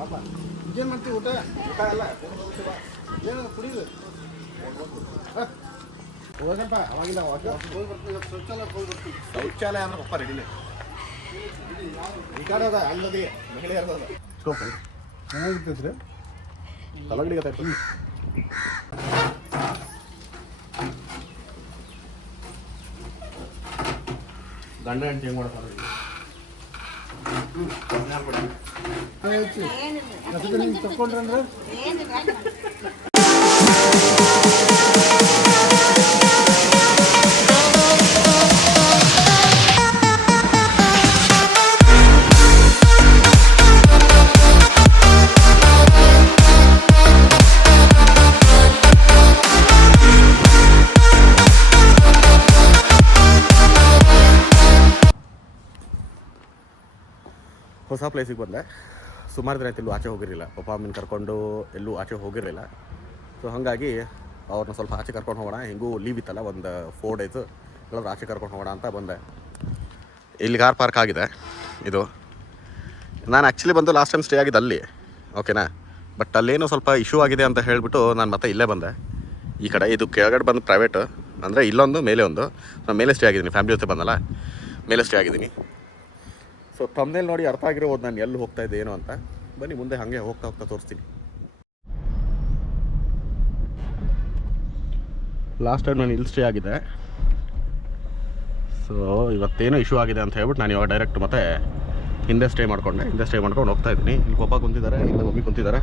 ಏನು ಮಾಡ್ತೀವಿ ಊಟ ಎಲ್ಲ ಏನು ಕುಡಿದು ಹೋಗಪ್ಪ ಅವಾಗಿಲ್ಲ ಹೋಗಿ ಬರ್ತೀವಿ ಶೌಚಾಲಯ ಅಂದ್ರೆ ಒಪ್ಪ ರೆಡಿನೇ ಈ ಕಡೆ ಅದ ಅಲ್ಲದಿ ಮಹಿಳೆಯರದ ಸ್ಕೋಪ್ ಚೆನ್ನಾಗಿರ್ತೈತ್ರಿ ತಲಗಡಿಗೆ ತೈತಿ ಗಂಡ ಹೆಂಡತಿ ಹೆಂಗೆ ಮಾಡ್ತಾರೆ ತಕೊಂಡ್ರಂದ್ರೆ ಹೊಸ ಪ್ಲೇಸಿಗೆ ಬಂದೆ. ಸುಮಾರು ದಿನ ಆಯ್ತು ಎಲ್ಲೂ ಆಚೆ ಹೋಗಿರಲಿಲ್ಲ. ಪಪ್ಪ ಅಮ್ಮನ ಕರ್ಕೊಂಡು ಎಲ್ಲೂ ಆಚೆ ಹೋಗಿರಲಿಲ್ಲ. ಸೊ ಹಾಗಾಗಿ ಅವ್ರನ್ನ ಸ್ವಲ್ಪ ಆಚೆ ಕರ್ಕೊಂಡು ಹೋಗೋಣ, ಹೆಂಗೂ ಲೀವ್ ಇತ್ತಲ್ಲ ಒಂದು 4 ಡೇಸು, ಎಲ್ಲಾದ್ರೂ ಆಚೆ ಕರ್ಕೊಂಡು ಹೋಗೋಣ ಅಂತ ಬಂದೆ. ಇಲ್ಲಿ ಕಾರ್ ಪಾರ್ಕ್ ಆಗಿದೆ ಇದು. ನಾನು ಆ್ಯಕ್ಚುಲಿ ಬಂದು ಲಾಸ್ಟ್ ಟೈಮ್ ಸ್ಟೇ ಆಗಿದೆ ಅಲ್ಲಿ, ಓಕೆನಾ. ಬಟ್ ಅಲ್ಲೇನೋ ಸ್ವಲ್ಪ ಇಶ್ಯೂ ಆಗಿದೆ ಅಂತ ಹೇಳಿಬಿಟ್ಟು ನಾನು ಮತ್ತೆ ಇಲ್ಲೇ ಬಂದೆ. ಈ ಕಡೆ ಇದು ಕೆಳಗಡೆ ಬಂದು ಪ್ರೈವೇಟ್, ಅಂದರೆ ಇಲ್ಲೊಂದು ಮೇಲೆ ಒಂದು. ನಾನು ಮೇಲೆ ಸ್ಟೇ ಆಗಿದ್ದೀನಿ, ಫ್ಯಾಮಿಲಿ ಜೊತೆ ಬಂದಲ್ಲ, ಮೇಲೆ ಸ್ಟೇ ಆಗಿದ್ದೀನಿ. ಸೊ ತಮ್ಮನೇಲಿ ನೋಡಿ ಅರ್ಥ ಆಗಿರೋದು ನಾನು ಎಲ್ಲಿ ಹೋಗ್ತಾ ಇದ್ದೆ ಏನು ಅಂತ. ಬನ್ನಿ ಮುಂದೆ ಹಾಗೆ ಹೋಗ್ತಾ ಹೋಗ್ತಾ ತೋರಿಸ್ತೀನಿ. ಲಾಸ್ಟ್ ಟೈಮ್ ನಾನು ಇಲ್ಲಿ ಸ್ಟೇ ಆಗಿದೆ. ಸೊ ಇವತ್ತೇನೋ ಇಶ್ಯೂ ಆಗಿದೆ ಅಂತ ಹೇಳ್ಬಿಟ್ಟು ನಾನು ಇವಾಗ ಡೈರೆಕ್ಟ್ ಮತ್ತೆ ಹಿಂದೆ ಸ್ಟೇ ಮಾಡ್ಕೊಂಡು ಹೋಗ್ತಾ ಇದ್ದೀನಿ. ಇಲ್ಲಿ ಪಪ್ಪ ಕುಂತಿದ್ದಾರೆ, ಇಲ್ಲಿ ಮಮ್ಮಿ ಕುಂತಿದ್ದಾರೆ.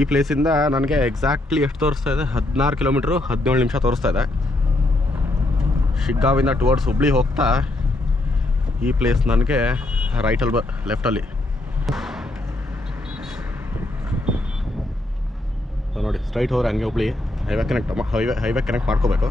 ಈ ಪ್ಲೇಸಿಂದ ನನಗೆ ಎಕ್ಸಾಕ್ಟ್ಲಿ ಎಷ್ಟು ತೋರಿಸ್ತಾ ಇದೆ, 16 ಕಿಲೋಮೀಟ್ರು 17 ನಿಮಿಷ ತೋರಿಸ್ತಾ ಇದೆ. ಶಿಗ್ಗಾವಿಂದ ಟುವರ್ಡ್ಸ್ ಹುಬ್ಳಿ ಹೋಗ್ತಾ ಈ ಪ್ಲೇಸ್ ನನಗೆ ರೈಟಲ್ಲಿ ಲೆಫ್ಟಲ್ಲಿ ನೋಡಿ. ಸ್ಟ್ರೈಟ್ ಹೋದ್ರೆ ಹಂಗೆ ಹುಬ್ಳಿ ಹೈವೇ ಕನೆಕ್ಟ್ ಮಾಡ್ಕೋಬೇಕು.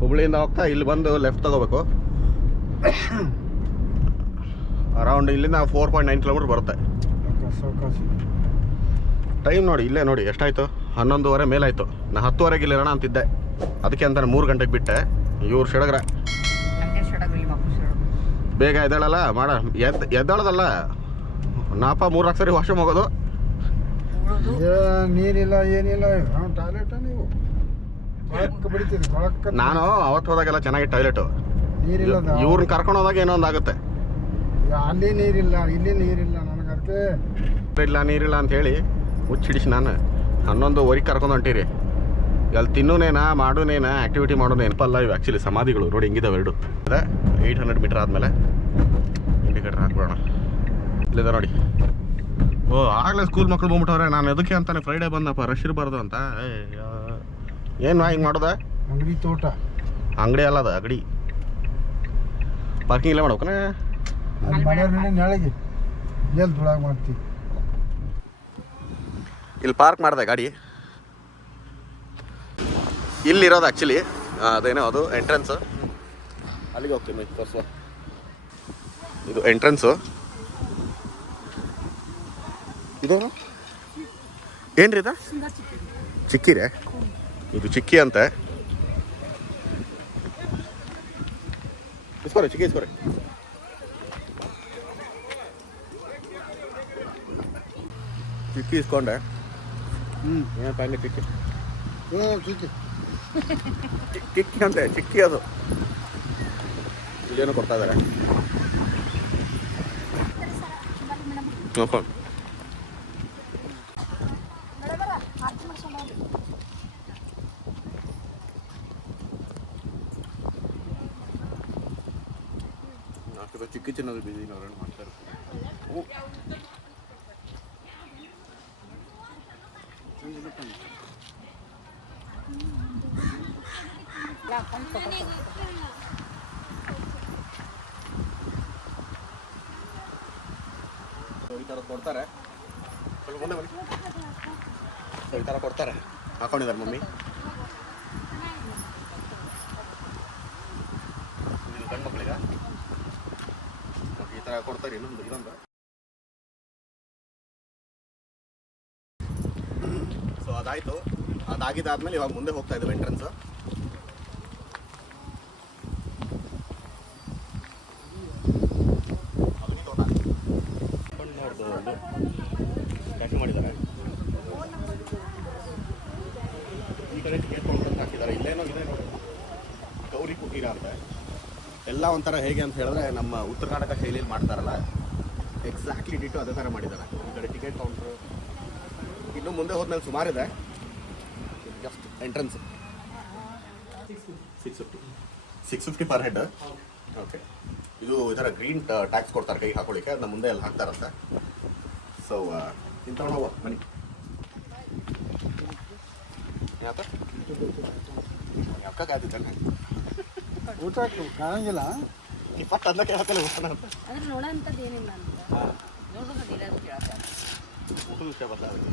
ಹುಬ್ಳಿಯಿಂದ ಹೋಗ್ತಾ ಇಲ್ಲಿ ಬಂದು ಲೆಫ್ಟ್ ತಗೋಬೇಕು. ಅರೌಂಡ್ ಇಲ್ಲಿಂದ 4.9 ಕಿಲೋಮೀಟ್ರ್ ಬರುತ್ತೆ. ಟೈಮ್ ನೋಡಿ, ಇಲ್ಲೇ ನೋಡಿ ಎಷ್ಟಾಯಿತು, 11:30 ಮೇಲಾಯಿತು. ನಾನು 10:30ಗೆ ಇಲ್ಲಿರೋಣ ಅಂತಿದ್ದೆ, ಅದಕ್ಕೆ ಅಂತ 3 ಗಂಟೆಗೆ ಬಿಟ್ಟೆ. ಇವ್ರು ಸಡಗ್ರ ಬೇಗ ಎದ್ದೇಳಲ್ಲ ಎದ್ದೇಳೋದಲ್ಲ ನಾಪ 3 ಸರಿ ವಾಶ್ರೂಮ್ ಹೋಗೋದು. ನೀರಿಲ್ಲ ಏನಿಲ್ಲ, ಟಾಯ್ಲೆಟ್ ನೀವು ನಾನು ಅವತ್ತು ಹೋದಾಗೆಲ್ಲ ಚೆನ್ನಾಗಿ ಟಾಯ್ಲೆಟು, ಇವ್ರನ್ನ ಕರ್ಕೊಂಡು ಹೋದಾಗ ಏನೋ ಒಂದು ಆಗುತ್ತೆ. ಅಲ್ಲಿ ನೀರಿಲ್ಲ, ಇಲ್ಲಿ ನೀರಿಲ್ಲ, ನನಗೆ ಅದಕ್ಕೆ ನೀರಿಲ್ಲ ಅಂತ ಹೇಳಿ ಮುಚ್ಚಿಡಿಸಿ ನಾನು 11:15 ಕರ್ಕೊಂಡು ಹೊಂಟಿರಿ. ಅಲ್ಲಿ ತಿನ್ನೋನೇನಾ ಮಾಡೋನೇನಾ ಆ್ಯಕ್ಟಿವಿಟಿ ಮಾಡೋನೇನಪ್ಪಲ್ಲ. ಇವು ಆ್ಯಕ್ಚುಲಿ ಸಮಾಧಿಗಳು ನೋಡಿ, ಹಿಂಗಿದಾವೆ ಎರಡು. ಅದೇ 800 ಮೀಟರ್ ಆದಮೇಲೆ ಇಂಡಿಕೇಟರ್ ಹಾಕ್ಬಿಡೋಣ. ಇಲ್ಲಿದೆ ನೋಡಿ. ಓ ಆಗಲೇ ಸ್ಕೂಲ್ ಮಕ್ಳು ಬಂದ್ಬಿಟ್ಟವ್ರೆ. ನಾನು ಎದಕ್ಕೆ ಅಂತಾನೆ ಫ್ರೈಡೇ ಬಂದಪ್ಪ, ರಶ್ ಇರಬಾರ್ದು ಅಂತ. ಏನು ಹಿಂಗೆ ಮಾಡೋದ? ಅಂಗಡಿ ತೋಟ, ಅಂಗಡಿ ಅಲ್ಲ ಅದು ಅಂಗಡಿ. ಪಾರ್ಕಿಂಗ್ ಇಲ್ಲ ಮಾಡ್ಬೇಕನ ನಾಳೆಗೆ ಎಲ್ಲಿ ಮಾಡ್ತೀವಿ. ಇಲ್ಲಿ ಪಾರ್ಕ್ ಮಾಡಿದೆ ಗಾಡಿ. ಇಲ್ಲಿರೋದು ಆ್ಯಕ್ಚುಲಿ ಅದೇನೋ ಅದು ಎಂಟ್ರೆನ್ಸು. ಅಲ್ಲಿಗೆ ಹೋಗ್ತೀನಿ ತೋರಿಸುವ. ಇದು ಎಂಟ್ರೆನ್ಸು. ಇದು ಏನ್ರಿ ಇದು? ಚಿಕ್ಕಿರೇ ಇದು, ಚಿಕ್ಕಿ ಅಂತೆ. ಇಸ್ಕೊರೆ ಚಿಕ್ಕಿ ಇಸ್ಕೊರೆ. ಚಿಕ್ಕಿ ಇಸ್ಕೊಂಡೆ. ಏನಪ್ಪ ಹಂಗೆ ಚಿಕ್ಕಿ ಚಿಕ್ಕಿ ಅಂತೆ, ಚಿಕ್ಕಿ ಅದು. ಇಲ್ಲೇನು ಕೊಡ್ತಾ ಇದ್ದಾರೆ ನೋಡ್ಕೊಂಡು. ಚಿಕ್ಕಿ ಚಿನ್ನದು ಬಿಸಿ ಅವ್ರೇನು ಮಾಡ್ತಾರೆ. ಈ ಥರ ಕೊಡ್ತಾರೆ, ಈ ಥರ ಕೊಡ್ತಾರೆ. ಹಾಕೊಂಡಿದ್ದಾರೆ ಮಮ್ಮಿ. ಥರ ಕೊಡ್ತಾರೆ. ಇದೊಂದು ಸೊ ಅದಾಯಿತು. ಅದಾಗಿದ್ದಾದ್ಮೇಲೆ ಇವಾಗ ಮುಂದೆ ಹೋಗ್ತಾ ಇದ್ದೀವಿ ಎಂಟ್ರೆನ್ಸ್. ಕ್ಯಾಶ್ ಮಾಡಿದ್ದಾರೆ. ಈ ಕಡೆ ಟಿಕೆಟ್ ಕೌಂಟರ್ ಹಾಕಿದ್ದಾರೆ. ಇಲ್ಲೇನೋ ಇದೆ ನೋಡಿ, ಗೌರಿ ಕುಟೀರ ಅಂತ. ಎಲ್ಲ ಒಂಥರ ಹೇಗೆ ಅಂತ ಹೇಳಿದ್ರೆ ನಮ್ಮ ಉತ್ತರ ಕರ್ನಾಟಕ ಶೈಲಿಯಲ್ಲಿ ಮಾಡ್ತಾರಲ್ಲ, ಎಕ್ಸಾಕ್ಟ್ಲಿ ಡಿಟ್ಟು ಅದೇ ಥರ ಮಾಡಿದ್ದಾರೆ. ಈ ಕಡೆ ಟಿಕೆಟ್ ಕೌಂಟ್ರು. ಇನ್ನು ಮುಂದೆ ಹೋದ್ಮೇಲೆ ಸುಮಾರಿದೆ. Just entrance 650 per head. Okay, ಇದು ಈ ಥರ ಗ್ರೀನ್ ಟ್ಯಾಕ್ಸ್ ಕೊಡ್ತಾರೆ ಕೈ ಹಾಕೊಳ್ಳಿಕ್ಕೆ, ಅದನ್ನ ಮುಂದೆ ಎಲ್ಲ ಹಾಕ್ತಾರಂತೆ. ಸೊ ಇಂಥವ್ರು ಹೋಗುವ ಬನ್ನಿ. ಯಾಕ ಕಾಯ್ತಿದ್ದಾನೆ ಊಟ ಕಾಣಂಗಿಲ್ಲ. ಇಪ್ಪತ್ತು ಅದನ್ನ ಕೇಳತ್ತಲ್ಲ ಊಟನ ಅಂತ. ಅದ್ರ ನೋಡೋಂಥದ್ದು ಏನಿಲ್ಲ ಅಂತ ನೋಡೋದಿಲ್ಲ ಅಂತ ಕೇಳ್ತಾರೆ. ಊಟದ ವಿಷಯ ಬದಲಾಗುತ್ತೆ.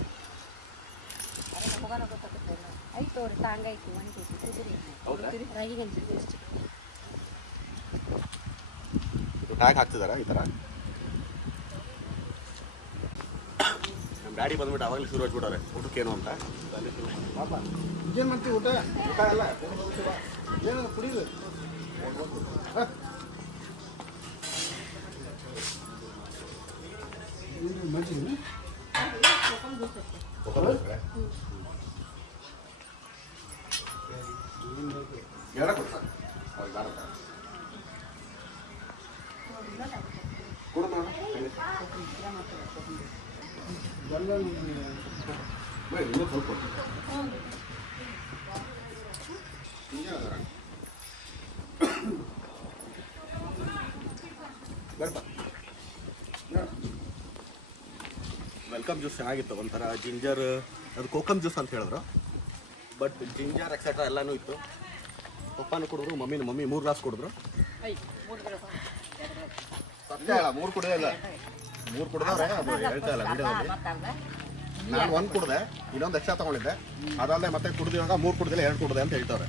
ಅದಕ್ಕೆ ಹೋಗೋಣ ಗೊತ್ತಾಗುತ್ತೆ. ಆಯ್ತು ಅವ್ರಿ ತಾಂಗಾಯ್ತು ಒಣಗೈತು ಕುದುರೆ ರಾಗಿ ಗಂಜಿ ಎಷ್ಟು ಇದು ಟ್ಯಾಗ್ ಹಾಕ್ತಿದಾರ ಈ ಥರ. ನಮ್ಮ ಡ್ಯಾಡಿ ಬಂದ್ಬಿಟ್ಟು ಅವಾಗಲೇ ಶುರು ಹಚ್ಬಿಟ್ಟವ್ರೆ ಊಟಕ್ಕೇನು ಅಂತ. ಪಾಪ ಏನು ಮಾಡ್ತೀವಿ ಊಟ? ಊಟ ಎಲ್ಲ ಏನದು ಕುಡಿದು ಮಾಡ್ತೀನಿ. ಯಾರ ಕೊಡ್ತಾರೆ ಅವ್ರಿಗೆ ಬಾರತ್ತ ಕೊಡು ನೋಡ. ಇನ್ನೂ ಸ್ವಲ್ಪ ವೆಲ್ಕಮ್ ಜ್ಯೂಸ್ ಚೆನ್ನಾಗಿತ್ತು. ಒಂಥರ ಜಿಂಜರ್, ಅದು ಕೋಕಮ್ ಜ್ಯೂಸ್ ಅಂತ ಹೇಳಿದ್ರು. ಬಟ್ ಜಿಂಜರ್ ಎಕ್ಸೆಟ್ರಾ ಎಲ್ಲನೂ ಇತ್ತು. ಪಪ್ಪಾನು ಕುಡಿದ್ರು, ಮಮ್ಮಿ 3 ಗ್ಲಾಸ್ ಕುಡಿದ್ರು. ಸತ್ಯ ಹೇಳ, 3 ಕುಡಿದೇ ಇಲ್ಲ. 3 ಕುಡಿದವ್ರೆ, ಅದು ಹೇಳ್ತಾ ಇಲ್ಲ ವಿಡಿಯೋದಲ್ಲಿ. ನಾನು 1 ಕುಡಿದೆ, ಇನ್ನೊಂದು ಎಕ್ಸ್ಟ್ರಾ ತೊಗೊಂಡಿದ್ದೆ. ಅದಲ್ಲದೆ ಮತ್ತೆ ಕುಡಿದಿವಾಗ 3 ಕುಡಿದಿಲ್ಲ, 2 ಕುಡಿದೆ ಅಂತ ಹೇಳ್ತವ್ರೆ.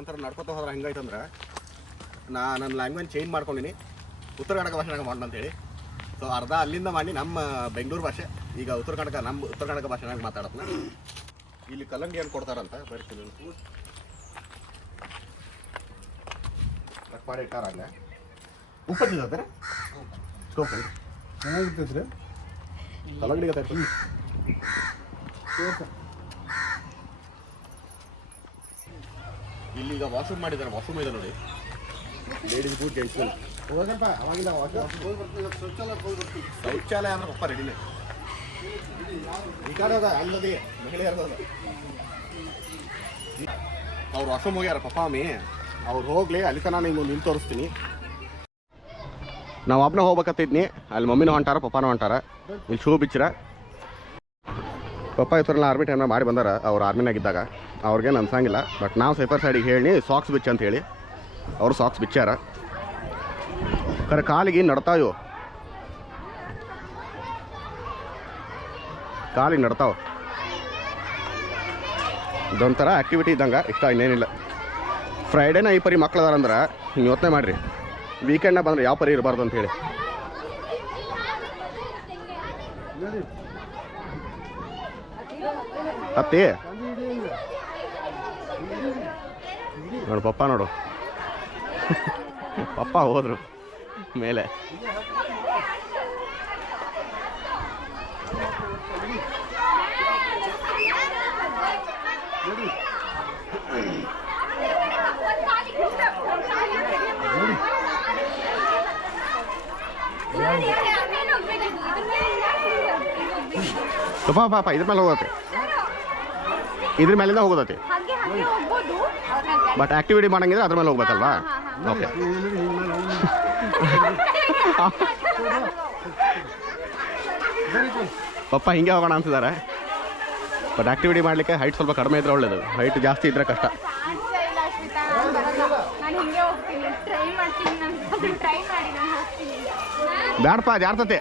ಒಂಥರ ನಡ್ಕೊತ ಹೋದ್ರೆ ಹೆಂಗಾಯ್ತಂದ್ರೆ, ನನ್ನ ಲ್ಯಾಂಗ್ವೇಜ್ ಚೇಂಜ್ ಮಾಡ್ಕೊಂಡಿನಿ, ಉತ್ತರ ಕನ್ನಡ ಭಾಷೆನಾಗ ಮಾಡೋಣ ಅಂತೇಳಿ. ಸೊ ಅರ್ಧ ಅಲ್ಲಿಂದ ಮಾಡಿ ನಮ್ಮ ಬೆಂಗಳೂರು ಭಾಷೆ, ಈಗ ಉತ್ತರ ಕನ್ನಡ ಭಾಷೆನಾಗ ಮಾತಾಡೋದ್ನ. ಇಲ್ಲಿ ಕಲ್ಲಂಗಡಿ ಏನು ಕೊಡ್ತಾರಂತ ಬರ್ತೀನಿ ಕಟ್ ಮಾಡಿ ಇಟ್ಟಾರಲ್ಲ. ಉಪ್ಪು ಹಚ್ಚಿದ್ರೆ ಚೆನ್ನಾಗಿರ್ತೈತ್ರಿ ಕಲ್ಲಂಗಡಿ ಗತ್ತ. ಇಲ್ಲಿ ಈಗ ವಾಶ್ರೂಮ್ ಮಾಡಿದ್ದಾರೆ. ವಾಶ್ರೂಮ್ ಇದೆ ನೋಡಿ, ಲೇಡೀಸ್ ಗೂಡ್ ಜೆಂಟ್ಸ್. ಹೋಗಪ್ಪ ಅವಾಗಿಂದ ಶೌಚಾಲಯ ಅಂದ್ರೆ ಪಪ್ಪ ರೆಡಿನೇ. ಈ ಕಡೆ ಅದ ಅಲ್ಲದೆ ಮಹಿಳೆಯರದ ಅವ್ರು ವಾಶ್ರೂಮ್ ಹೋಗ್ಯಾರ ಪಪ್ಪ ಮಮ್ಮಿ. ಅವ್ರು ಹೋಗ್ಲಿ, ಅಲ್ಲಿ ತನಕ ನೀವು ನಿಂತು ತೋರಿಸ್ತೀನಿ. ನಾವು ಒಬ್ಬನೇ ಹೋಗ್ಬೇಕತ್ತಿದ್ನಿ, ಅಲ್ಲಿ ಮಮ್ಮಿನೂ ಹೊಂಟಾರ, ಪಪ್ಪಾನೂ ಹೊಂಟಾರ. ಇಲ್ಲಿ ಶೂ ಬಿಚ್ಚಿರ. ಪಪ್ಪ ಈ ಥರ ಆರ್ಮಿ ಟೈಮ್ನಾಗ ಮಾಡಿ ಬಂದಾರ. ಅವ್ರು ಆರ್ಮಿನಾಗಿದ್ದಾಗ ಅವ್ರಿಗೇನು ಅನ್ಸಂಗಿಲ್ಲ. ಬಟ್ ನಾವು ಸೇಫರ್ ಸೈಡಿಗೆ ಹೇಳಿ ಸಾಕ್ಸ್ ಬಿಚ್ಚ ಅಂತ ಹೇಳಿ ಅವರು ಸಾಕ್ಸ್ ಬಿಚ್ಚಾರ. ಖರೆ ಕಾಲಿಗೆ ನಡ್ತಾವು, ಕಾಲಿಗೆ ನಡ್ತಾವ. ಇದೊಂಥರ ಆ್ಯಕ್ಟಿವಿಟಿ ಇದ್ದಂಗೆ, ಇಷ್ಟ ಇನ್ನೇನಿಲ್ಲ. ಫ್ರೈಡೇನ ಈ ಪರಿ ಮಕ್ಳು ಅದಾರಂದ್ರೆ ನೀವು ಯೋಚನೆ ಮಾಡಿರಿ, ವೀಕೆಂಡ್ನಾಗ ಬಂದರೆ ಯಾವ ಪರಿ ಇರಬಾರ್ದು ಅಂಥೇಳಿ. ಹತ್ತಿ ನೋಡು ಪಪ್ಪ, ನೋಡು ಪಪ್ಪ ಹೋದ್ರು ಮೇಲೆ. ಪಾಪ ಇದ್ರ ಮೇಲೆ ಹೋಗುತ್ತೆ, ಇದ್ರ ಮೇಲಿಂದ ಹೋಗೋದತಿ. ಬಟ್ ಆಕ್ಟಿವಿಟಿ ಮಾಡಂಗಿದ್ರೆ ಅದ್ರ ಮೇಲೆ ಹೋಗ್ಬೇಕಲ್ವಾ? ಓಕೆ. ಪಪ್ಪ ಹಿಂಗೆ ಹೋಗೋಣ ಅಂತಿದ್ದಾರೆ. ಬಟ್ ಆಕ್ಟಿವಿಟಿ ಮಾಡಲಿಕ್ಕೆ ಹೈಟ್ ಸ್ವಲ್ಪ ಕಡಿಮೆ ಇದ್ರೆ ಒಳ್ಳೇದು, ಹೈಟ್ ಜಾಸ್ತಿ ಇದ್ರೆ ಕಷ್ಟ. ಬ್ಯಾಡಪ್ಪ, ಜಾರ್ತತೆ.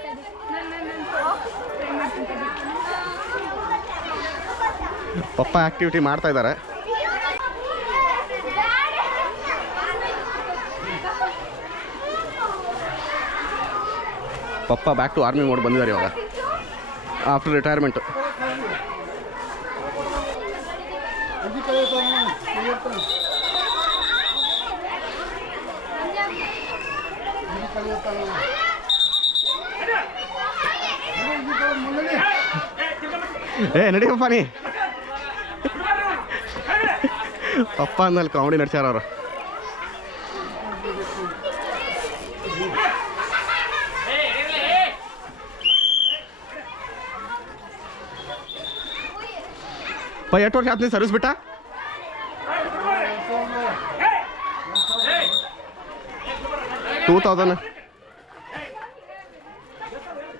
ಪಪ್ಪ ಆಕ್ಟಿವಿಟಿ ಮಾಡ್ತಾ ಇದ್ದಾರೆ. ಪಪ್ಪ ಬ್ಯಾಕ್ ಟು ಆರ್ಮಿ ಮೋಡ್ ಬಂದಿದ್ದಾರೆ ಇವಾಗ ಆಫ್ಟರ್ ರಿಟೈರ್ಮೆಂಟು. ಏ ನಡಿಯಪ್ಪ ನೀ ಪಪ್ಪ ಅಂದಲ್ಲಿ ಕಾಮಿಡಿ ನಡ್ಸ್ಯಾರ ಅವರು. ಎಷ್ಟು ವರ್ಷ ಆಯ್ತು ಸರ್ವಿಸ್ ಬಿಟ್ಟ?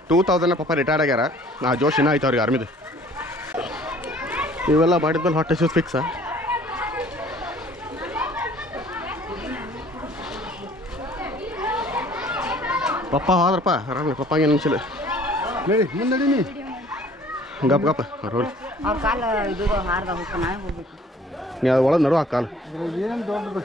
2000 ಪಪ್ಪ ರಿಟೈರ್ಡ್ ಆಗ್ಯಾರ. ಆ ಜೋಶ್ ಇನ್ನೂ ಆಯ್ತು ಅವ್ರಿಗೆ ಆರ್ಮಿದು. ಇವೆಲ್ಲ ಮಾಡಿದ್ಮೇಲೆ ಹೊಟ್ಟೆ ಶೂಸ್ ಫಿಕ್ಸಾ? ಪಪ್ಪ ಹೋದ್ರಪ್ಪ ಆರಾಮ. ಪಪ್ಪ ಹಂಗೆ ನಿಮಿಷಲ್ಲ ಮುಂದಡಿ ಗಪ್ ಗಪ್ ಅವ್ರು ಹೋಗಿ. ಅವ್ರ ಕಾಲ ಇದು ಹಾರ್ದ ಹೋಗ್ತಾ ನಾವೇ ಹೋಗ್ಬೇಕು. ನೀವು ಅದು ಒಳಗೆ ನಡು ಆ ಕಾಲು. ಏನು ದೊಡ್ಡದು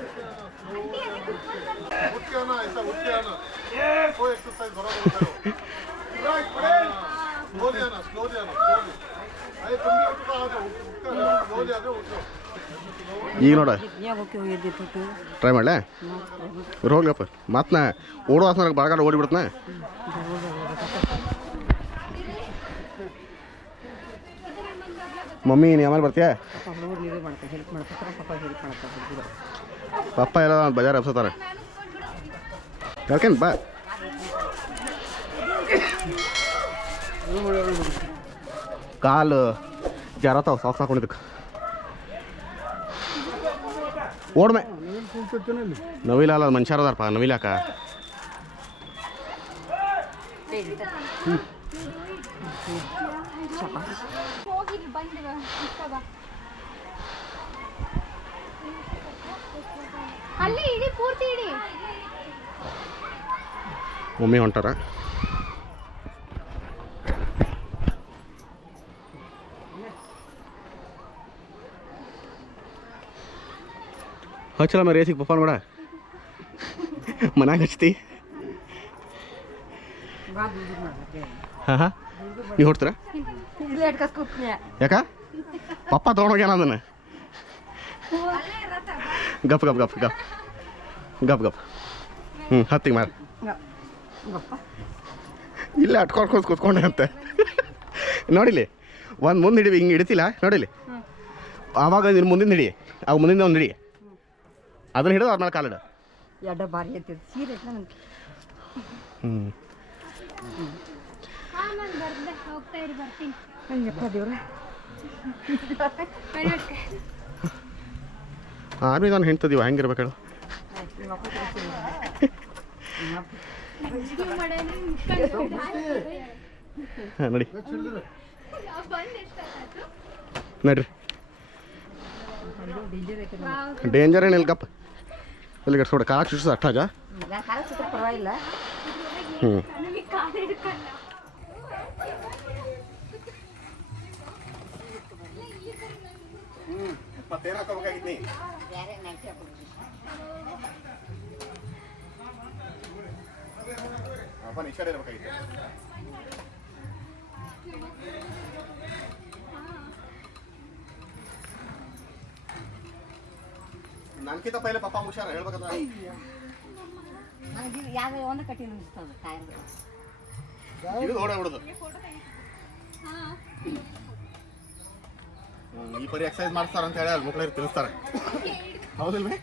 ಈಗ ನೋಡ ಟ್ರೈ ಮಾಡಲೇ ಇವ್ರು ಹೋಗ್ಲಪ್ಪ. ಮತ್ತೆ ನಾ ಓಡೋ ನನಗೆ ಬರಗಾಲ ಓಡಿಬಿಡ್ತನ. ಮಮ್ಮಿ ನೀ ಆಮೇಲೆ ಬರ್ತೀಯ? ಪಪ್ಪ ಎಲ್ಲ ಬಜಾರ್ ಹಬ್ಸತಾರೆ ಯಾಕೆನ್ ಬಾ. ಕಾಲು ಜಾರತಾವ ಸಾಕ್ಸ್ ಹಾಕೊಂಡಿದ್ದಕ್ಕೆ. ಓಡ್ಮೆ ನವಿಲ ಅಲ್ಲ ಮನುಷ್ಯರ ಅದಾರಪ್ಪ. ನವಿಲಾಕ ಒಮ್ಮೆ ಹೊಂಟಾರ. ಹಚ್ಚಲ ಮೇ ರೇಸಿಗೆ ಪಪ್ಪ ನೋಡ ಮನ್ಯಾಗ ಹಚ್ತಿ. ಹಾಂ ನೀವು ಹೊಡ್ತೀರಾ? ಯಾಕ ಪಪ್ಪ ತೊಗೊಂಡೋಗ್ಯಾನ ಅದನ್ನು. ಗಪ್ ಗಪ್ ಗಪ್ ಗಪ್ ಗಪ್ ಗಪ್ ಹತ್ತಿಗೆ ಮಾರ ಇಲ್ಲ ಅಟ್ಕೊಂಡು ಕೂತ್ಕೊಂಡೆ ಅಂತ ನೋಡಿಲಿ. ಒಂದು ಮುಂದೆ ಹಿಡಿವಿ ಹಿಂಗೆ ಹಿಡಿತಿಲ್ಲ ನೋಡಿಲಿ. ಆವಾಗ ನೀನು ಮುಂದಿನ ಹಿಡಿ, ಅವು ಮುಂದಿನ ಒಂದು ಹಿಡಿ, ಅದನ್ನ ಹಿಡಿದು ಅವ್ರ ಮೇಲೆ ಕಾಲಿಡ. ಎಡ್ಡ ಬಾರಿ ಐತಿ ಸೀರೆ ಆರ್ಮಿ ನಾನು ಹೆಣ್ತದೀವ ಹೆಂಗಿರ್ಬೇಕು ಹೇಳು. ಹಾಂ ನೋಡಿ ನೋಡ್ರಿ ಡೇಂಜರ್ ಏನಿಲ್ಲ. ಗಪ್ಪ ಎಲ್ಲಿ ಗಡ್ಸ್ಕೊಡ ಕಾಲು ಸುಡ್ಸ ಅಟ್ಟಾಜ. ಪರವಾಗಿಲ್ಲ. ಹ್ಞೂ ನನ್ಕಿಂತ ಪೈಲೆ ಪಪ್ಪ ಹುಷಾರ ಹೇಳ್ಬೇಕಂದ್ರೆ ಯಾವ ಒಂದು ಕಟ್ಟಿ ನಿಲ್ಲಿಸ್ತದೆ ಟೈರ್ ಇದು ಓಡೇ ಬಿಡುದು. ಈ ಪರಿ ಎಕ್ಸರ್ಸೈಸ್ ಮಾಡ್ತಾರ ಅಂತ ಹೇಳಿ ಅಲ್ಲಿ ಮಕ್ಕಳಿಗೆ ತಿಳಿಸ್ತಾರೆ. ಹೌದಿಲ್ವೇ?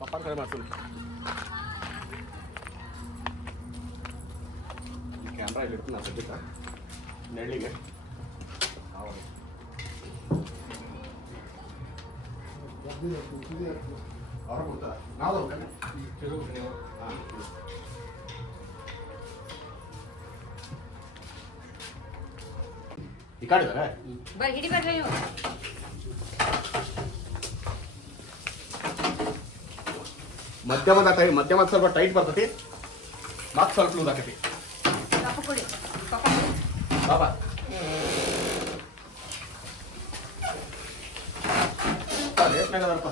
ಪಪ್ಪ ಕಡೆ ಮಾಡ್ತೀನಿ. ಕ್ಯಾಮ್ರಾ ಇಲ್ಲಿ ಇಡ್ತೀನಿ. ನಾನು ಸದ್ಯಕ್ಕೆ ನೆಳ್ಳಿಗೆ ಅವ್ರ ಕೊಡ್ತಾರೆ. ನಾವು ಈ ಕಡೆ ಹಿಡಿ ಬರ್ರಿ ನೀವು. ಮಧ್ಯಮ ಸ್ವಲ್ಪ ಟೈಟ್ ಬರ್ತೈತಿ, ಮತ್ತೆ ಸ್ವಲ್ಪ ಲೂಸ್ ಆಕತಿ. ಬಾಬಾ ರೇಟ್ನಾಗದಪ್ಪ.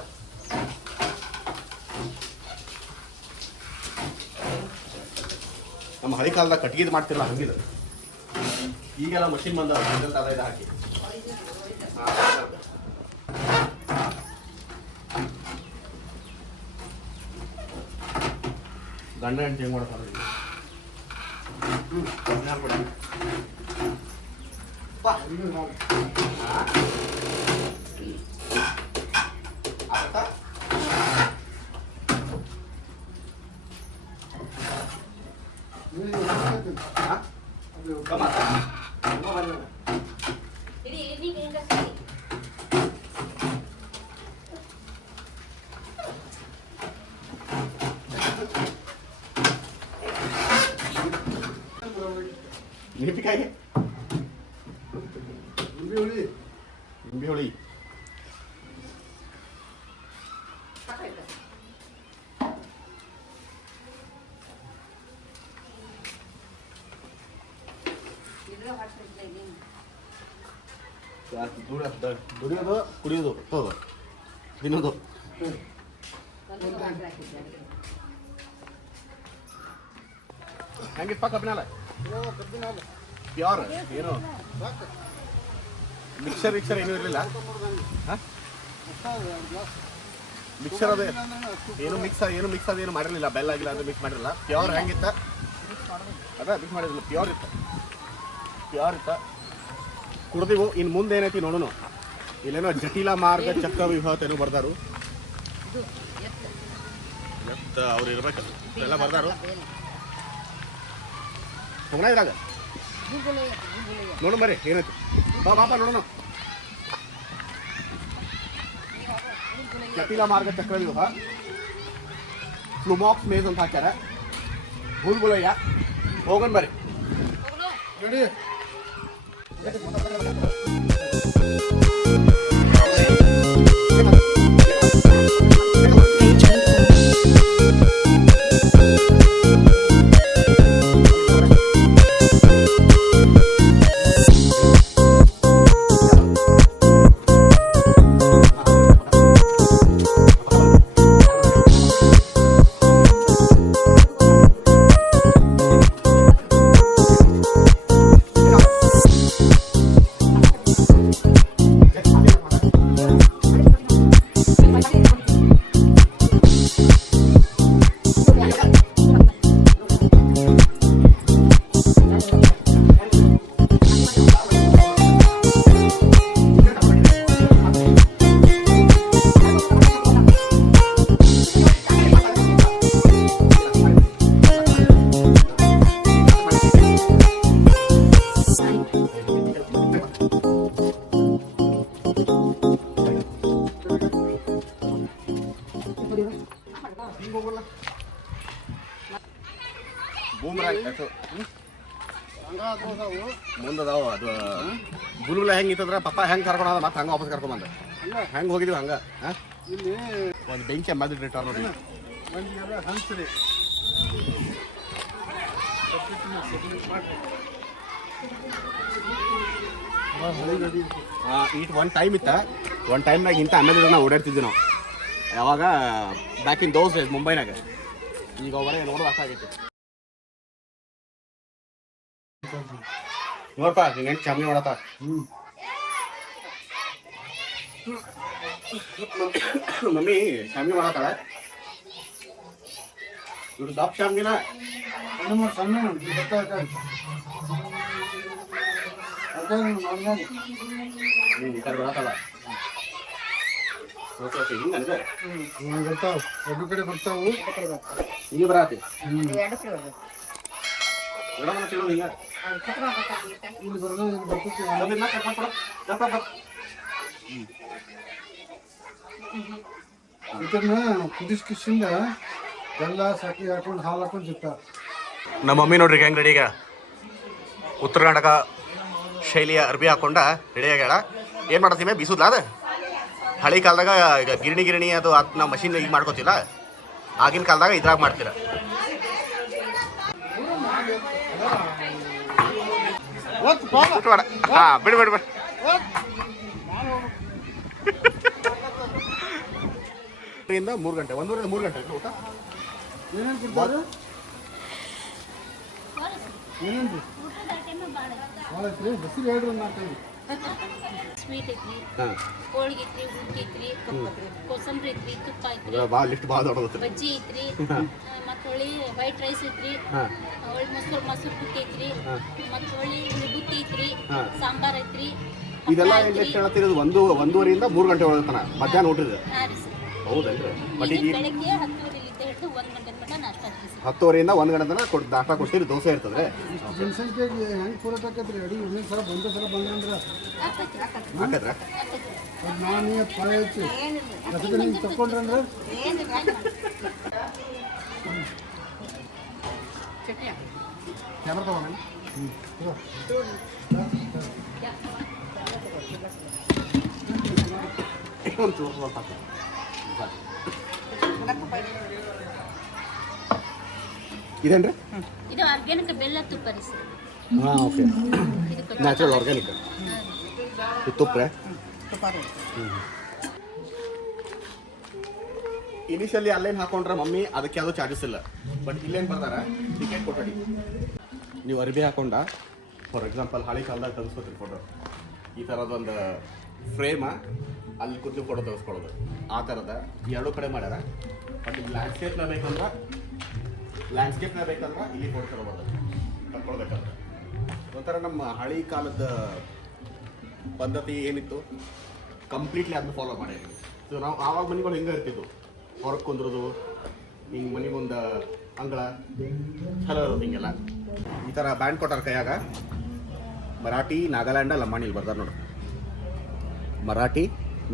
ನಮ್ಮ ಹಳೆ ಹಳೆ ಕಾಲದಾಗ ಕಟ್ಗಿದ್ ಮಾಡ್ತಿರಲ್ಲ ಹಂಗಿದ. ಈಗೆಲ್ಲ ಮಷಿನ್ ಬಂದ ಇದು ಹಾಕಿ ಗಂಡ ಹೆಂಡತಿ ಹೆಂಗ್ ಮಾಡ್ತಾರೆ ನಿಂಬಿಕಾಯಿ ನಿಂಬೆ ಹುಳಿ ದುಡಿಯೋದು ಕುಡಿಯೋದು ಹೌದು ತಿನ್ನೋದು. ಹೆಂಗಿಪ್ಪ ಕಬ್ಬಿನಾಲ ಪ್ಯೂರ್ ಏನು ಮಿಕ್ಸರ್ ಏನೂ ಇರಲಿಲ್ಲ. ಮಿಕ್ಸರ್ ಅದೇ ಏನು ಮಿಕ್ಸ್ ಅದೇನು ಮಾಡಿರಲಿಲ್ಲ. ಬೆಲ್ಲ ಆಗಿಲ್ಲ ಅದು ಮಿಕ್ಸ್ ಮಾಡಿರಲಿಲ್ಲ. ಪ್ಯೂರ್ ಹೆಂಗಿತ್ತ ಅದ ಮಿಕ್ಸ್ ಮಾಡಿರಲಿಲ್ಲ. ಪ್ಯೂರ್ ಇತ್ತ ಕುಡ್ದಿವು. ಇನ್ನು ಮುಂದೆ ಏನೈತಿ ನೋಡೋಣ. ಇಲ್ಲೇನೋ ಜಟಿಲ ಮಾರ್ಗ ಚಕ್ರ ವಿಭಾವತೇನೋ ಬರ್ದಾರು. ಅವ್ರು ಇರ್ಬೇಕಲ್ಲ ಎಲ್ಲ ಬರ್ದಾರು. ಹೋಗೋಣ ಇದ್ರಾಗ ನೋಡು ಮರಿ ಏನೈತಿ. ಬಾಪ ನೋಡೋಣ. ಜಟಿಲ ಮಾರ್ಗ ಚಕ್ರವ್ಯೂಹ, ಫ್ಲುಮಾಕ್ಸ್ ಮೇಜ್ ಅಂತ ಹಾಕ್ಯಾರ. ಭೂಲ್ಗುಲಯ್ಯ ಹೋಗೋಣ ಬರ್ರಿ ನೋಡಿ. ಮುಂದದಾವ ಅದು ಗುಲ್ಗುಲ ಹೆಂಗಿತ್ತಂದ್ರ ಪಪ್ಪ ಹೆಂಗೆ ಕರ್ಕೊಂಡ ಮತ್ತೆ ಹಂಗೆ ವಾಪಸ್ ಕರ್ಕೊಂಬಂದ ಹೆಂಗೆ ಹೋಗಿದ್ವಿ ಹಂಗೆ. ಇಲ್ಲಿ ಒಂದು ಬೆಂಕಿ ಮದ್ದು ರಿಟರ್ನ್ ನೋಡಿ. ಹಂಚ್ರಿ ಈಟ್ ಒನ್ ಟೈಮ್ ಇತ್ತ. ಒನ್ ಟೈಮ್ನಾಗ ಇಂಥ ಆಮೇಲೆ ನಾವು ಓಡಾಡ್ತಿದ್ವಿ ನಾವು ಯಾವಾಗ ಬ್ಯಾಕ್ ಇನ್ ದೋಸ್ ಡೇಸ್ ಮುಂಬೈನಾಗ. ಈಗ ಒಬ್ಬರೇ ನೋಡೋದು ಅಷ್ಟ ಆಗೈತಿ. ನೋಡ್ಪಾ ಹಿಂಗೆ ಚಾಮಿ ಮಾಡತ್ತ. ಮಮ್ಮಿ ಚಾಮಿ ಮಾಡತ್ತಾಳ. ಇವ್ರು ದಪ್ಪ ಚಾಮಿನ ಸಣ್ಣ ಈ ಕಡೆ ಬರತ್ತಲ್ಲ. ಓಕೆ ಓಕೆ ಹಿಂಗೆ ಅಂದ್ರೆ ಬರ್ತಾವ ಎರಡು ಕಡೆ ಬರ್ತಾವು. ಹಿಂಗೆ ಬರತ್ತಿ ಇಲ್ಲಿ ಬರೋದು ಇಲ್ಲಿ ಬರ್ತೈತಿ. ಇದನ್ನ ಕುದಿಸ್ಕಿಸಿಂದ ಬೆಲ್ಲ ಸಕ್ಕರೆ ಹಾಕೊಂಡು ಹಾಲು ಹಾಕೊಂಡು ಸಿಗ್ತಾರೆ. ನಮ್ಮ ಮಮ್ಮಿ ನೋಡ್ರಿ ಹೆಂಗೆ ರೆಡಿ ಆಗ್ಯಾಳ. ಉತ್ತರ ಕರ್ನಾಟಕ ಶೈಲಿಯ ಅರ್ಬಿ ಹಾಕೊಂಡ ರೆಡಿ ಆಗ್ಯಾಳ. ಏನು ಮಾಡತ್ತೀವಿ ಬೀಸುದ್ಲ ಅದು ಹಳೆ ಕಾಲದಾಗ ಈಗ ಗಿರಣಿ ಅದು ಅದನ್ನ ಮಷಿನ್ ಈಗ ಮಾಡ್ಕೋತಿಲ್ಲ. ಆಗಿನ ಕಾಲದಾಗ ಇದ್ರಾಗ ಮಾಡ್ತೀರ. ಹಾಂ ಬಿಡಿ 3 ಗಂಟೆ 1:30 3 ಗಂಟೆ ಊಟ. ಏನೇನು ಕೊಡ್ತಾರೆ? ಏನೇನ್ರಿ ಊಟದ ಐಟಮ್ ಭಾಳ ಭಾಳ ಐತ್ರಿ ಹೆಸರು ಹೇಳ್ರಿ ಒಂದು ನಾಲ್ಕೈದು ಸ್ವೀಟ್ ಐತ್ರಿ ಹಾಂ ಹೋಳಿಗೆ ಐತ್ರಿ ಹುಡ್ಗಿ ಐತ್ರಿ ಕೋಸಂಬರಿ ಐತ್ರಿ ತುಪ್ಪ ಐತ್ರಿ ಭಾಳ ಲಿಸ್ಟ್ ಭಾಳ ದೊಡ್ಡದು ಬಜ್ಜಿ ಐತ್ರಿ ಮತ್ತು ಹೊಳ್ಳಿ ವೈಟ್ ರೈಸ್ ಐತ್ರಿ ಹಾಂ ಹೊಳ್ಳಿ ಮೊಸರು ಬುತ್ತಿ ಐತ್ರಿ ಮತ್ತು ಹೊಳ್ಳಿ ಬುತ್ತಿ ಐತ್ರಿ ಹಾಂ. ಸಾಂಬಾರ್ ಐತ್ರಿ ಇದೆಲ್ಲ ಎಷ್ಟು ಹೇಳತ್ತಿರೋದು 1:30ರಿಂದ 3 ಗಂಟೆ ಒಳಗೆ ತನ ಮಧ್ಯಾಹ್ನ ಊಟದ ಹಾಂ ರೀ ಸರ್ ಹೌದಲ್ರಿ ಬಟ್ ಈಗ ಬೆಳಗ್ಗೆ 10:30 ಹಿಡಿದು 1 ಗಂಟೆ ಮಟ್ಟ ನಾಷ್ಟ ಐತ್ರಿ ಸರ್ 10:30ರಿಂದ 1 ಗಂಟೆ ತನಕ ನಾಷ್ಟ ಕೊಡ್ತೀರಿ ದೋಸೆ ಇರ್ತದೆ ಜನಸಂಖ್ಯೆಗೆ ಹೆಂಗೆ ಪೂರೈತಾಕತ್ರಿ ಅಡಿ ಒಂದೇ ಸಲ ಬಂದ್ರೆ ಬಂದ್ರಂದ್ರೆ ಆಕೈತ್ರಿ ಆಕೈತ್ರಿ ಹಾಕದ್ರ ಆಕೈತ್ರಿ ಅದು ನಾನು ಫಲ ಐತಿ ಅದಕ್ಕೆ ನೀವು ತಗೊಂಡ್ರಂದ್ರೆ ಚಟ್ನಿ ಕ್ಯಾಮ್ರಾ ತಗೋಣ ಒಂದು ಚೂರು ಸ್ವಲ್ಪ ಹಾಕು. ಇದೇನ್ರಿ ಇದು ಆರ್ಗ್ಯಾನಿಕ್ ಬೆಲ್ಲ ತುಪ್ಪ ರೀ ಸರ್ ಹಾಂ ಓಕೆ ಇದಕ್ಕೆ ನ್ಯಾಚುರಲ್ ಆರ್ಗ್ಯಾನಿಕ್ ಇದು ತುಪ್ಪ ರೀ ಇನಿಷಿಯಲಿ ಅಲ್ಲೇನು ಹಾಕೊಂಡ್ರೆ ಮಮ್ಮಿ ಅದಕ್ಕೆ ಯಾವುದೂ ಚಾರ್ಜಸ್ ಇಲ್ಲ ಬಟ್ ಇಲ್ಲೇನು ಬರ್ದಾರ ಟಿಕೆಟ್ ಕೊಟ್ಟಡಿ ನೀವು ಅರ್ಬಿ ಹಾಕೊಂಡ ಫಾರ್ ಎಕ್ಸಾಂಪಲ್ ಹಳೆ ಕಾಲದಾಗ ತೆಗೆಸ್ಕೊತೀರಿ ಫೋಟೋ ಈ ಥರದೊಂದು ಫ್ರೇಮ ಅಲ್ಲಿ ಕೂತು ಫೋಟೋ ತೆಗೆಸ್ಕೊಳ್ಳೋದು ಆ ಥರದ ಎರಡೂ ಕಡೆ ಮಾಡ್ಯಾರ ಬಟ್ ಇದು ಲ್ಯಾಂಡ್ಸ್ಕೇಪ್ನ ಬೇಕಂದ್ರೆ ಇಲ್ಲಿ ಫೋಟೋ ತಗೋಬಾರ್ದು ತಗೊಳ್ಬೇಕಂದ್ರೆ ಒಂಥರ ನಮ್ಮ ಹಳೆ ಕಾಲದ ಪದ್ಧತಿ ಏನಿತ್ತು ಕಂಪ್ಲೀಟ್ಲಿ ಅದನ್ನ ಫಾಲೋ ಮಾಡಿದ್ವಿ ಸೊ ನಾವು ಆವಾಗ ಮನೆಗಳು ಹೆಂಗೆ ಇರ್ತಿದ್ವು ಹೊರಗೆ ಕುಂದ್ರದು ಹಿಂಗೆ ಮನೆ ಮುಂದೆ ಅಂಗಳ ಚಲೋ ಇರೋದು ಹಿಂಗೆಲ್ಲ ಈ ಥರ ಬ್ಯಾಂಡ್ ಕೊಟ್ಟಾರ ಕೈಯಾಗ ಮರಾಠಿ ನಾಗಾಲ್ಯಾಂಡ ಲಂಬಾಣಿ ಇಲ್ಲಿ ಬರ್ತಾರೆ ನೋಡಿ ಮರಾಠಿ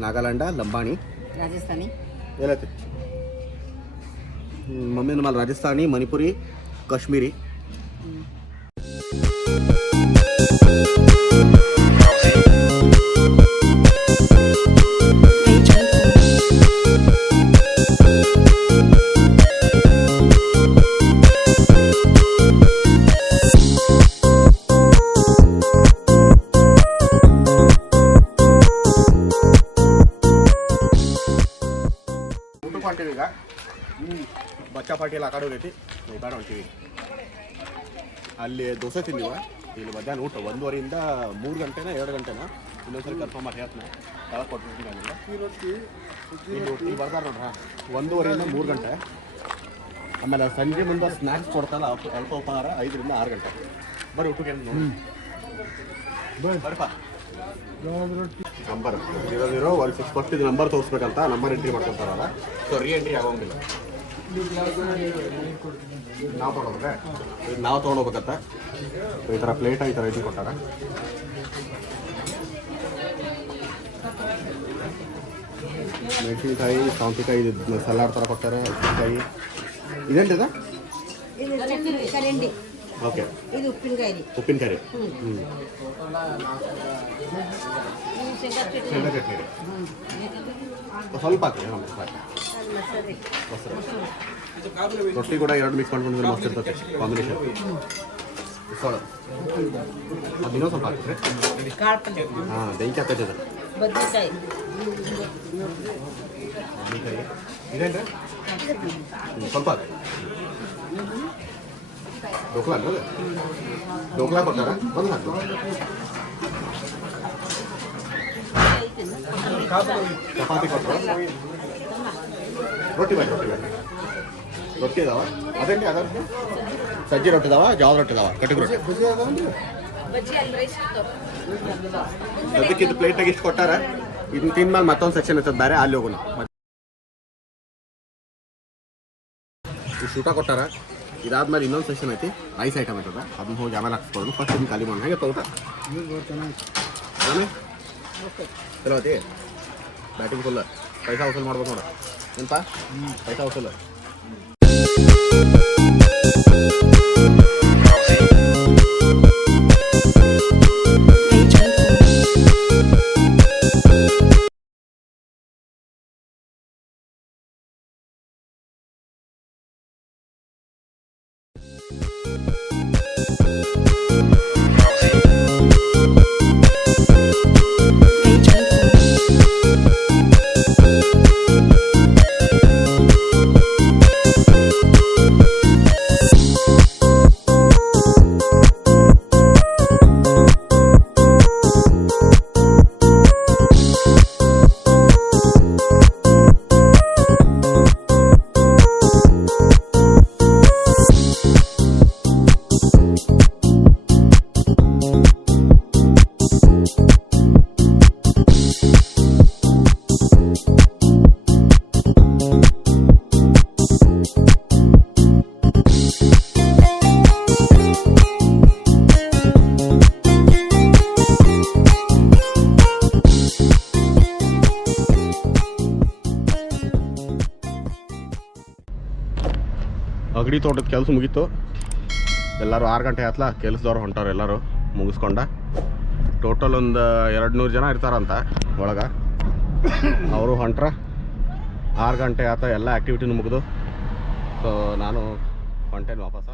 ನಾಗಾಲ್ಯಾಂಡ ಲಂಬಾಣಿ ರಾಜಸ್ಥಾನಿ ಎಲ್ಲೈತಿ ಮಮ್ಮಿ ನಮ್ಮಲ್ಲಿ ರಾಜಸ್ಥಾನಿ ಮಣಿಪುರಿ ಕಾಶ್ಮೀರಿ ಊಟಕ್ಕೆ ಹೊಂಟೀವಿ ಈಗ ಬಚ್ಚಾ ಪಾಟಿ ಎಲ್ಲ ಆ ಕಡೆ ಹೋಗೈತಿ ಈ ಕಡೆ ಹೊಂಟೀವಿ ಅಲ್ಲಿ ದೋಸೆ ತಿಂದಿವ ಇಲ್ಲಿ ಮಧ್ಯಾಹ್ನ ಊಟ 1:30ರಿಂದ 3 ಗಂಟೆನ 2 ಗಂಟೆನ ಇನ್ನೊಂದ್ಸರಿ ಕನ್ಫರ್ಮ್ ಮಾಡಿ ಹೇಳ್ತಾನೆ ಯಾವಾಗ ಕೊಟ್ಟಿರ್ತೀನಿ ಅಲ್ಲಿಂದ ಇಲ್ಲಿ ಬರ್ತಾರೆ ನೋಡ್ರ 1:30ರಿಂದ 3 ಗಂಟೆ ಆಮೇಲೆ ಸಂಜೆ ಮುಂದೆ ಸ್ನ್ಯಾಕ್ಸ್ ಕೊಡ್ತಾರಲ್ಲ ಅಲ್ಪ ಉಪಹಾರ 5ರಿಂದ 6 ಗಂಟೆ ಬರ್ರಿ ಊಟಕ್ಕೆ ಏನು ನೋಡಿ ಬರ್ರಪ್ಪ ನಂಬರ್ 001640 ಇದು ನಂಬರ್ ತೋರಿಸ್ಬೇಕಂತ ನಂಬರ್ ಎಂಟ್ರಿ ಮಾಡ್ಕೊತಾರಲ್ಲ ಸೊ ರೀ ಎಂಟ್ರಿ ಆಗೋಂಗಿಲ್ಲ ನಾವು ತೊಗೊಂಡ್ರೆ ಇದು ನಾವು ತೊಗೊಂಡೋಗ್ಬೇಕಂತ ಈ ಥರ ಪ್ಲೇಟ ಈ ಥರ ಇಟ್ಟು ಕೊಟ್ಟಾರ ಮೆಣಸಿನ್ಕಾಯಿ ಸೌಂತಿಕಾಯಿ ಇದು ಸಲಾಡ್ ಥರ ಕೊಟ್ಟಾರೆ ಉಪ್ಪಿನಕಾಯಿ ಇದೇಂಟಿದ ಕರಂಡಿ ಓಕೆ ಇದು ಉಪ್ಪಿನಕಾಯಿ ರೀ ಉಪ್ಪಿನಕಾಯಿ ಹ್ಞೂ ಶೇಂಗಾ ಚಟ್ನಿ ಶೇಂಗಾ ಚಟ್ನಿ ರೀ ಸ್ವಲ್ಪ ಹಾಕಿ ಸಾಕು ಮೊಸರು ರೊಟ್ಟಿ ಕೂಡ 2 ಮಿಕ್ಸ್ ಮಾಡ್ಕೊಂಡ್ರೆ ಮಸ್ತ್ ಇರ್ತದೆ ಕಾಂಬಿನೇಷನ್ ಸೋಳ ಅದು ಇನ್ನೂ ಸ್ವಲ್ಪ ಹಾಕಿದ್ರೆ ಕಾಳು ಪಲ್ಯ ಹಾಂ ಬೆಂಕಿ ಹಾಕೈತೆ ಬದ್ನೆಕಾಯಿ ಬದ್ನೆಕಾಯಿ ಇದೇನ್ರಿ ಸ್ವಲ್ಪ ಹಾಕಿ ಡೋಕ್ಲಾ ಅನ್ನೋದು ಡೋಕ್ಲಾ ಕೊಟ್ಟಾರ ಬಂದು ಹಾಕಿ ಚಪಾತಿ ಕೊಟ್ಟರು ರೊಟ್ಟಿ ಮಾಡಿ ರೊಟ್ಟಿ ಇದಾವ ಅದೇಂಟಿ ಅದ ಸಜ್ಜಿ ರೊಟ್ಟಿ ಇದಾವ ಜೋಳದ ರೊಟ್ಟಿ ಇದಾವ ಕಟ್ಟಿಗೆ ರೊಟ್ಟಿ ಬಜ್ಜಿ ಅದಾವನ್ರಿ ಬಜ್ಜಿ ಅಲ್ಲಿ ರೈಸ್ ಅದಕ್ಕೆ ಇದು ಪ್ಲೇಟಾಗಿ ಇಷ್ಟು ಕೊಟ್ಟಾರ ಇದನ್ನ ತಿಂದ್ಮೇಲೆ ಮತ್ತೊಂದು ಸೆಕ್ಷನ್ ಇರ್ತದೆ ಬೇರೆ ಅಲ್ಲಿ ಹೋಗೋಣ ಇಷ್ಟು ಊಟ ಕೊಟ್ಟಾರ ಇದಾದ್ಮೇಲೆ ಇನ್ನೊಂದು ಸೆಕ್ಷನ್ ಐತಿ ರೈಸ್ ಐಟಮ್ ಐತದ ಅದನ್ನ ಹೋಗಿ ಆಮೇಲೆ ಹಾಕ್ಸ್ಕೊಳ್ಳೋದು ಫಸ್ಟ್ ಇದನ್ನ ಖಾಲಿ ಮಾಡೋಣ ಹೇಗೆ ತಗೋತ ಆಮೇಲೆ ಚಲೋ ಐತಿ ಬ್ಯಾಟಿಂಗ್ ಫುಲ್ ಪೈಸಾ ವಸೂಲ್ ಮಾಡ್ಬೇಕು ನೋಡ ಎಂತ ಪೈಸಾ ವಸೂಲ್ ಅಗಡಿ ತೋಟದ ಕೆಲಸ ಮುಗೀತು. ಎಲ್ಲರೂ 6 ಗಂಟೆ ಆತ್ಲ ಕೆಲಸದವ್ರು ಹೊಂಟಾರೆ, ಎಲ್ಲರೂ ಮುಗಿಸ್ಕೊಂಡ. ಟೋಟಲ್ ಒಂದು 200 ಜನ ಇರ್ತಾರಂತ ಒಳಗೆ. ಅವರು ಹೊಂಟ್ರ. 6 ಗಂಟೆ ಆತ ಎಲ್ಲ ಆ್ಯಕ್ಟಿವಿಟಿನೂ ಮುಗಿದು. ಸೊ ನಾನು ಹೊಂಟೇನು ವಾಪಸ.